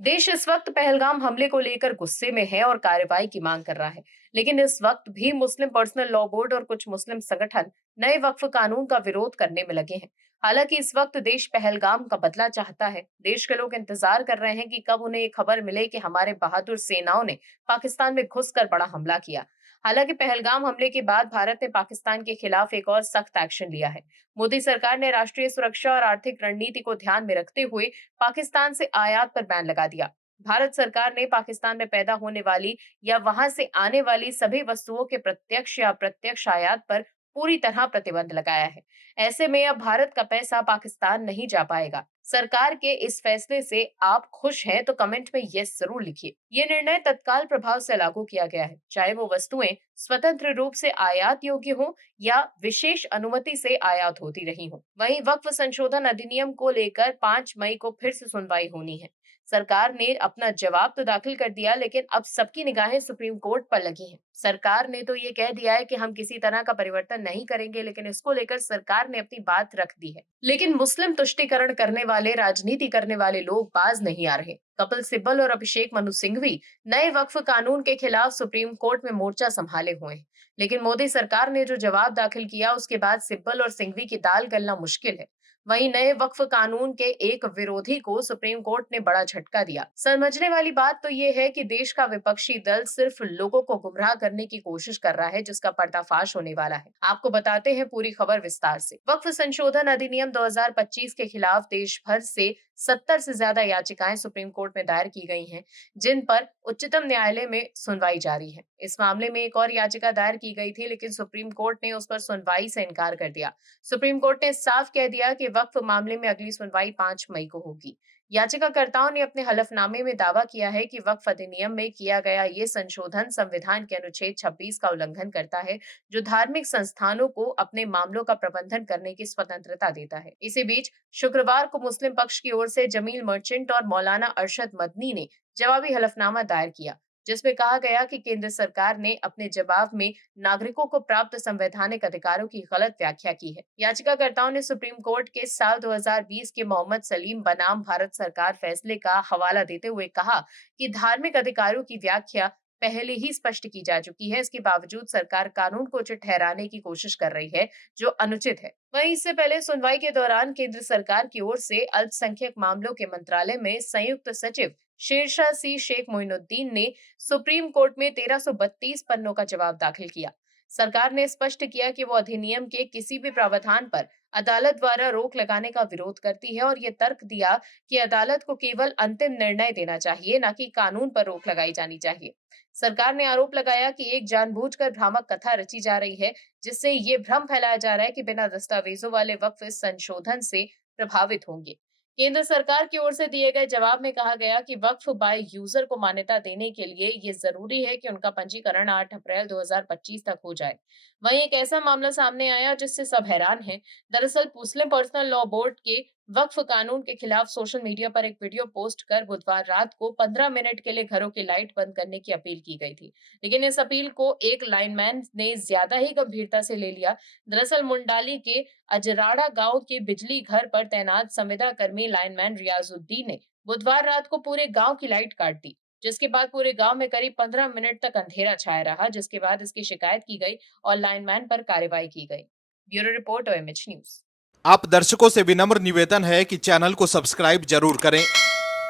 देश इस वक्त पहलगाम हमले को लेकर गुस्से में है और कार्रवाई की मांग कर रहा है। लेकिन इस वक्त भी मुस्लिम पर्सनल लॉ बोर्ड और कुछ मुस्लिम संगठन नए वक्फ कानून का विरोध करने में लगे हैं। हालांकि इस वक्त देश पहलगाम का बदला चाहता है। देश के लोग इंतजार कर रहे हैं कि कब उन्हें ये खबर मिले कि हमारे बहादुर सेनाओं ने पाकिस्तान में घुसकर बड़ा हमला किया। हालांकि पहलगाम हमले के बाद भारत ने पाकिस्तान के खिलाफ एक और सख्त एक्शन लिया है। मोदी सरकार ने राष्ट्रीय सुरक्षा और आर्थिक रणनीति को ध्यान में रखते हुए पाकिस्तान से आयात पर बैन लगा दिया। भारत सरकार ने पाकिस्तान में पैदा होने वाली या वहां से आने वाली सभी वस्तुओं के प्रत्यक्ष या अप्रत्यक्ष आयात पर पूरी तरह प्रतिबंध लगाया है। ऐसे में अब भारत का पैसा पाकिस्तान नहीं जा पाएगा। सरकार के इस फैसले से आप खुश हैं तो कमेंट में यस जरूर लिखिए। ये निर्णय तत्काल प्रभाव से लागू किया गया है, चाहे वो वस्तुएं स्वतंत्र रूप से आयात योग्य हो या विशेष अनुमति से आयात होती रही हो। वहीं वक्फ संशोधन अधिनियम को लेकर 5 मई को फिर से सुनवाई होनी है। सरकार ने अपना जवाब तो दाखिल कर दिया, लेकिन अब सबकी निगाहें सुप्रीम कोर्ट पर लगी हैं। सरकार ने तो ये कह दिया है कि हम किसी तरह का परिवर्तन नहीं करेंगे, लेकिन इसको लेकर सरकार ने अपनी बात रख दी है। लेकिन मुस्लिम तुष्टीकरण करने वाले, राजनीति करने वाले लोग बाज नहीं आ रहे। कपिल सिब्बल और अभिषेक मनु सिंघवी नए वक्फ कानून के खिलाफ सुप्रीम कोर्ट में मोर्चा संभाले हुए हैं। लेकिन मोदी सरकार ने जो जवाब दाखिल किया उसके बाद सिब्बल और सिंघवी की दाल गलना मुश्किल है। वहीं नए वक्फ कानून के एक विरोधी को सुप्रीम कोर्ट ने बड़ा झटका दिया। समझने वाली बात तो ये है कि देश का विपक्षी दल सिर्फ लोगों को गुमराह करने की कोशिश कर रहा है, जिसका पर्दाफाश होने वाला है। आपको बताते हैं पूरी खबर विस्तार से। वक्फ संशोधन अधिनियम 2025 के खिलाफ देश भर से 70 से ज्यादा याचिकाएं सुप्रीम कोर्ट में दायर की गई हैं, जिन पर उच्चतम न्यायालय में सुनवाई जारी है। इस मामले में एक और याचिका दायर की गई थी, लेकिन सुप्रीम कोर्ट ने उस पर सुनवाई से इनकार कर दिया। सुप्रीम कोर्ट ने साफ कह दिया कि वक्फ मामले में अगली सुनवाई 5 मई को होगी। याचिकाकर्ताओं ने अपने हलफनामे में दावा किया है कि वक्फ अधिनियम में किया गया ये संशोधन संविधान के अनुच्छेद 26 का उल्लंघन करता है, जो धार्मिक संस्थानों को अपने मामलों का प्रबंधन करने की स्वतंत्रता देता है। इसी बीच शुक्रवार को मुस्लिम पक्ष की ओर से जमील मर्चेंट और मौलाना अरशद मदनी ने जवाबी हलफनामा दायर किया, जिसमें कहा गया कि केंद्र सरकार ने अपने जवाब में नागरिकों को प्राप्त संवैधानिक अधिकारों की गलत व्याख्या की है। याचिकाकर्ताओं ने सुप्रीम कोर्ट के साल 2020 के मोहम्मद सलीम बनाम भारत सरकार फैसले का हवाला देते हुए कहा कि धार्मिक अधिकारों की व्याख्या पहले ही स्पष्ट की जा चुकी है। इसके बावजूद सरकार कानून को उचित ठहराने की कोशिश कर रही है, जो अनुचित है। वहीं इससे पहले सुनवाई के दौरान केंद्र सरकार की ओर से अल्पसंख्यक मामलों के मंत्रालय में संयुक्त सचिव शेरशाह सी शेख मोइनुद्दीन ने सुप्रीम कोर्ट में 1332 पन्नों का जवाब दाखिल किया। सरकार ने स्पष्ट किया कि वो अधिनियम के किसी भी प्रावधान पर अदालत द्वारा रोक लगाने का विरोध करती है और ये तर्क दिया कि अदालत को केवल अंतिम निर्णय देना चाहिए, न कि कानून पर रोक लगाई जानी चाहिए। सरकार ने आरोप लगाया कि एक जानबूझकर भ्रामक कथा रची जा रही है, जिससे ये भ्रम फैलाया जा रहा है कि बिना दस्तावेजों वाले वक्फ इस संशोधन से प्रभावित होंगे। केंद्र सरकार की ओर से दिए गए जवाब में कहा गया कि वक्फ बाय यूजर को मान्यता देने के लिए ये जरूरी है कि उनका पंजीकरण 8 अप्रैल 2025 तक हो जाए। वहीं एक ऐसा मामला सामने आया जिससे सब हैरान हैं। दरअसल मुस्लिम पर्सनल लॉ बोर्ड के वक्फ कानून के खिलाफ सोशल मीडिया पर एक वीडियो पोस्ट कर बुधवार रात को 15 मिनट के लिए घरों की लाइट बंद करने की अपील की गई थी, लेकिन इस अपील को एक लाइनमैन ने ज्यादा ही गंभीरता से ले लिया। दरअसल मुंडाली के अजराड़ा गांव के बिजली घर पर तैनात संविदा कर्मी लाइनमैन रियाजुद्दीन ने बुधवार रात को पूरे गांव की लाइट काट दी, जिसके बाद पूरे गांव में करीब 15 मिनट तक अंधेरा छाया रहा, जिसके बाद इसकी शिकायत की गई और लाइनमैन पर कार्रवाई की गई। Bureau report OMH news. आप दर्शकों से विनम्र निवेदन है कि चैनल को सब्सक्राइब जरूर करें